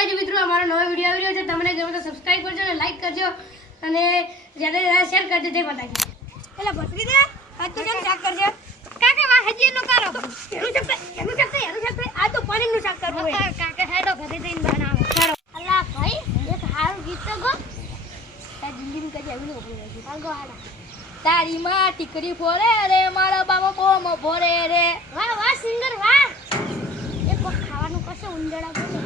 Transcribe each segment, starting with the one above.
માતાજી મિત્રો અમારો નવો વીડિયો આવી રહ્યો છે. તમને ગમે તો સબસ્ક્રાઇબ કરજો અને લાઈક કરજો. અને જ્યારે જ્યારે શેર કરજો જય માતાજી એટલે ભત્રી દે હાથ તો કેમ શાક કરજે. કાકા વા હજી એનું કરો. એનું શાક એનું શાક એનું શાક આ તો પનીરનું શાક કરવું હોય. કાકા હેડો ઘરે જઈને બનાવો. ચાલો અલ્લા ભાઈ એક હારું ગીત તો ગો. તારી જિંદગી કદી આવી ન આગો હાડા તારી માં ટીકડી ફોરે રે મારા બામો બોમો ફોરે રે. વાહ વાહ સિંગર વાહ. એક ખાવાનું કશે ઉંજળા બોલે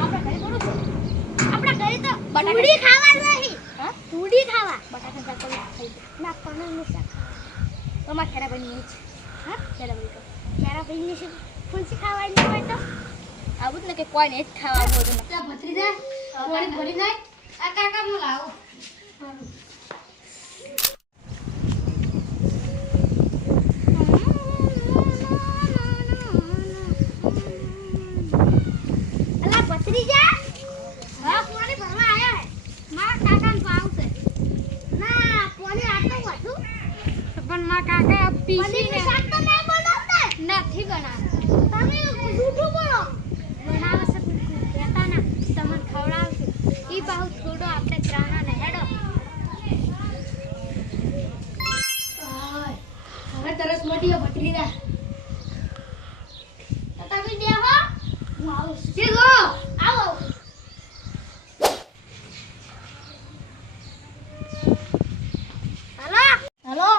આપણે ઘરે થોડું છે આપણા ઘરે તો બટાકા. ખાવા નહીં. હા? પૂડી ખાવા. બટાકા શાક ખાઈ ના પનીરનું શાક ખાવા. તમારા ખેરા બની છે હા? ખેરા બની તો બની શું? ફૂંસી ખાવાની હોય તો? આવું જ ને કે કોઈ ને જ ખાવાનું હતું ભત્રીજા ભરી ભરી જાય. આ કાકા. હું લાવું અલા ભત્રીજા હા પાણી ભરવા આયા હે મારા કાકાને પાવ છે ના પાણી આટલું વધુ પણ માં કાકા પનીરનું શાક તો નહીં બનાવતા? નથી બનાવતા. તમે જૂઠું બોલો. બનાવે છે કહેતા ના તમને ખવડાવશે. ઈ બહુ થોડો આપણે ત્રાણા ને હેડો હવે તરસ મટી ભત્રીજા તો તમે બેહો હું. આવું. છું. શીખો આવો હલો હલો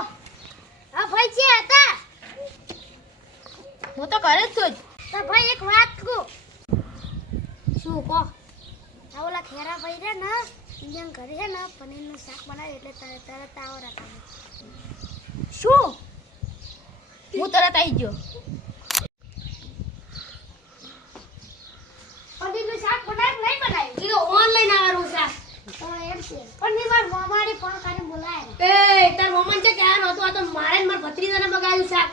હા ભાઈ છે હતા હું તો ઘરે જ છું તો ભાઈ એક વાત કહું. શું કહો? આ ઓલા ખેરા ભાઈ રે ને ઇન્ડિયન ઘરે છે ને પનીરનું શાક બનાવે એટલે તરત તરત આવો રાખે. શું? હું તરત આવી ગયો. પનીરનું શાક બનાવ્યું નહીં બનાવ્યું એ ઓનલાઈન આવવાનું શાક એમ છે. પણ માર મારે ભત્રીજાને બગાડ્યું શાક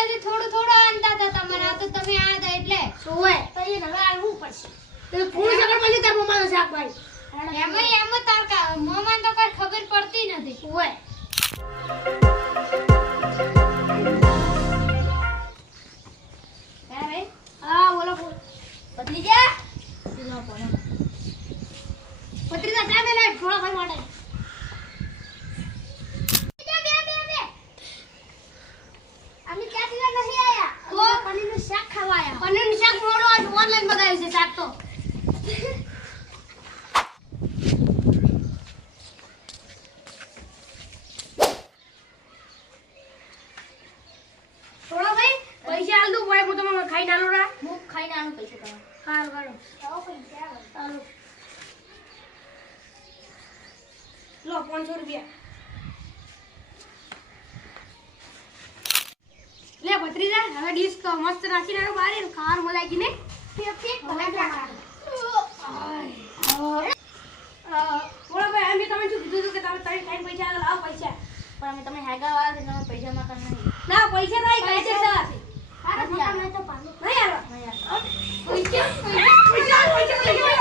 અમાર થોડું થોડું આંતા હતા તમારે આ તો તમે આ હતા એટલે. હોય તો એ હવે આવવું પડશે. તો ફૂલ સગડ પછી તાર મમ્માનું શાક ભાઈ. એમ એમાં તાર કા મોમાન તો કઈ ખબર પડતી નથી. શું હે બોલો સીધો ફોન આલો. ભત્રીજા ચા દે થોડા ભાઈ માટે બે બે બે બે અમે ક્યાંથી નહીં આયા તો? અમે પનીરનું શાક ખાવા આયા પનીરનું શાક મોડું આજ ઓનલાઈન મગાવ્યું છે શાક તો થોડા ભાઈ પૈસા આલ દઉં ખાઈને આલું રા. હું ખાઈને આનું પૈસા તમારે હારું હારું. આવો પૈસા આવે હારું લો પાંચસો રૂપિયા. લે ભત્રીજા હવે ડીશ મસ્ત રાખી નાખો બારે ખાર મલાઈ ને ભલે તમારે બોલો ભાઈ અમે તમે શું કીધું હતું કે તમે ત્રણ ટાઈમ પૈસા લાવો પૈસા. પણ અમે તમે હેગા વાળા તમે પૈસા માં નહીં. ના પૈસા થાય não Ayan. Ayan. Ayan. não Ayan. Ayan.